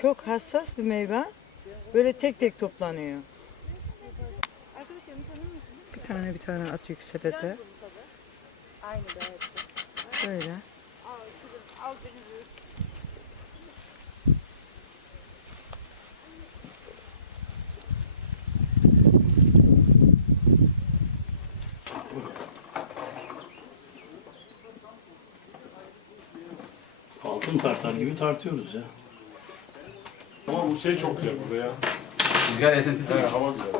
Çok hassas bir meyve. Böyle tek tek toplanıyor. Bir tane bir tane at yükselede. Aynı da. Böyle. Al, al, al, Altın tartar gibi tartıyoruz ya. Ama bu şey çok güzel burada ya. Rüzgar esintisi mi? Hava güzel. ha.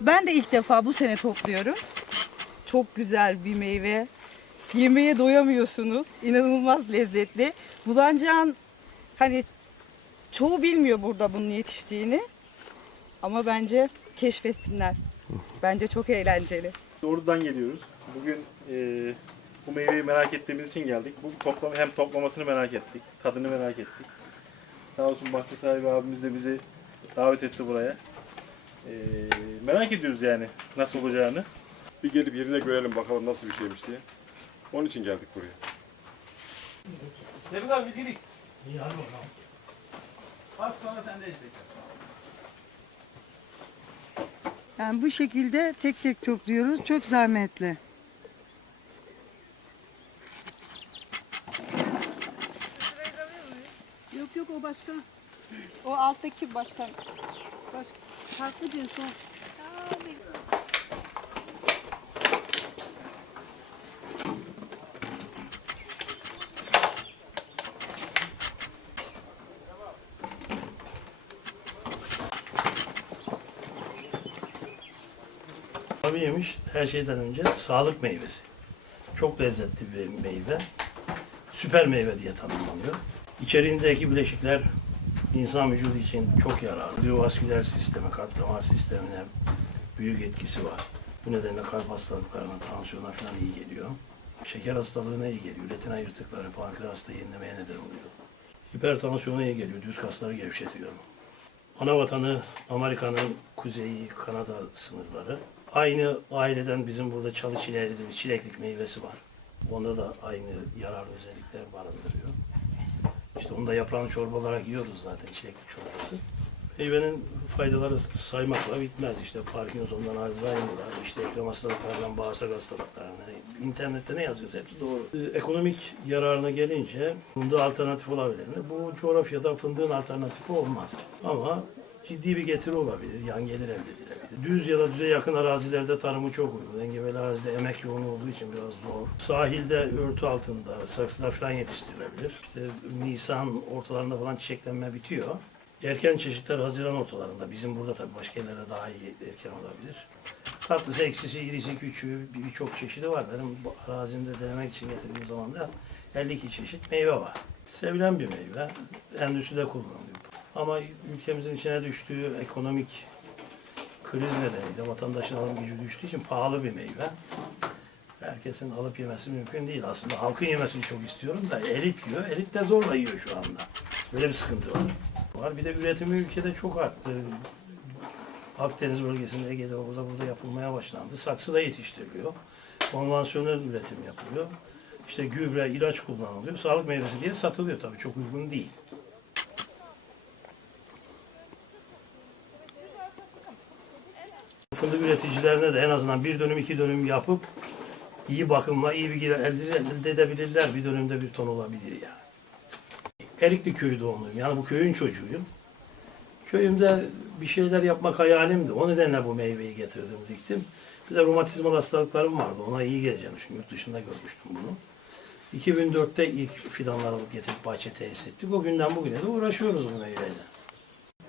Ben de ilk defa bu sene topluyorum. Çok güzel bir meyve. Yemeye doyamıyorsunuz. İnanılmaz lezzetli. Bulancağın hani çoğu bilmiyor burada bunun yetiştiğini. Ama bence keşfetsinler. Bence çok eğlenceli. Doğrudan geliyoruz. Bugün e, bu meyveyi merak ettiğimiz için geldik. Bu toplam hem toplamasını merak ettik, tadını merak ettik. Sağ olsun bahçe sahibi abimiz de bizi davet etti buraya. E, merak ediyoruz yani nasıl olacağını. Bir gelip yerine görelim bakalım nasıl bir şeymiş diye. Onun için geldik buraya. Tebrik abi biz gidik. İyi hadi bakalım. Az sonra sendeyiz tekrar. Yani bu şekilde tek tek topluyoruz. Çok zahmetli. Yok yok o başka. O alttaki başka. Baş, farklı cins o. Tabii yemiş her şeyden önce sağlık meyvesi. Çok lezzetli bir meyve. Süper meyve diye tanımlanıyor. İçeriğindeki bileşikler insan vücudu için çok yararlı. Kardiyovasküler sisteme, kalp damar sistemine büyük etkisi var. Bu nedenle kalp hastalıklarına, tansiyona falan iyi geliyor. Şeker hastalığına iyi geliyor. Retina yırtıkları, pankreasta yenilemeye neden oluyor. Hipertansiyona iyi geliyor. Düz kasları gevşetiyor. Ana vatanı Amerika'nın kuzeyi, Kanada sınırları. Aynı aileden bizim burada çalı çileği çileklik meyvesi var. Onda da aynı yararlı özellikler barındırıyor. İşte onu da yaprağını çorba olarak yiyoruz zaten çileklik çorbası. Meyvenin faydaları saymakla bitmez. İşte Parkinson'dan Alzheimer'a, işte eklem hastalıklarından bağırsak hastalıklarına. İnternette ne yazıyorsa hepsi doğru. Ee, Ekonomik yararına gelince fındığı alternatif olabilir mi? Bu coğrafyada fındığın alternatifi olmaz. Ama ciddi bir getiri olabilir, yan gelir elde edilebilir. Düz ya da düze yakın arazilerde tarımı çok uygun. Engebeli arazide emek yoğun olduğu için biraz zor. Sahilde örtü altında saksılar falan yetiştirilebilir. İşte Nisan ortalarında falan çiçeklenme bitiyor. Erken çeşitler Haziran ortalarında. Bizim burada tabii başka yerlerde daha iyi erken olabilir. Tatlısı, ekşisi, irisi, küçüğü bir- birçok çeşidi var. Benim arazimde denemek için getirdiğim zaman da 52 çeşit meyve var. Sevilen bir meyve. Endüstride kullanılıyor. Ama ülkemizin içine düştüğü ekonomik kriz nedeniyle vatandaşın alım gücü düştüğü için pahalı bir meyve. Herkesin alıp yemesi mümkün değil. Aslında halkın yemesini çok istiyorum da elit yiyor. Elit de zorla yiyor şu anda. Böyle bir sıkıntı var. Var bir de üretimi ülkede çok arttı. Akdeniz bölgesinde, Ege'de, orada burada yapılmaya başlandı. Saksıda yetiştiriliyor. Konvansiyonel üretim yapılıyor. İşte gübre, ilaç kullanılıyor. Sağlık meyvesi diye satılıyor tabii. Çok uygun değil. Fındık üreticilerine de en azından bir dönüm iki dönüm yapıp iyi bakımla iyi bilgiler elde, edebilirler. Bir dönümde bir ton olabilir yani. Erikli köyü doğumluyum. Yani bu köyün çocuğuyum. Köyümde bir şeyler yapmak hayalimdi. O nedenle bu meyveyi getirdim, diktim. Bir de romatizmal hastalıklarım vardı. Ona iyi geleceğim. Çünkü yurt dışında görmüştüm bunu. 2004'te ilk fidanlar alıp getirip bahçe tesis ettik. O günden bugüne de uğraşıyoruz bu meyveyle.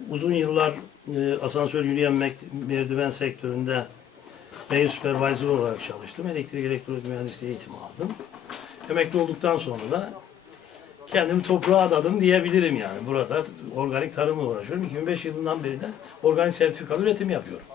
Uzun yıllar e, asansör yürüyen merdiven sektöründe main supervisor olarak çalıştım. Elektrik elektronik mühendisliği eğitimi aldım. Emekli olduktan sonra da kendimi toprağa adadım diyebilirim yani. Burada organik tarımla uğraşıyorum. 2005 yılından beri de organik sertifikalı üretim yapıyorum.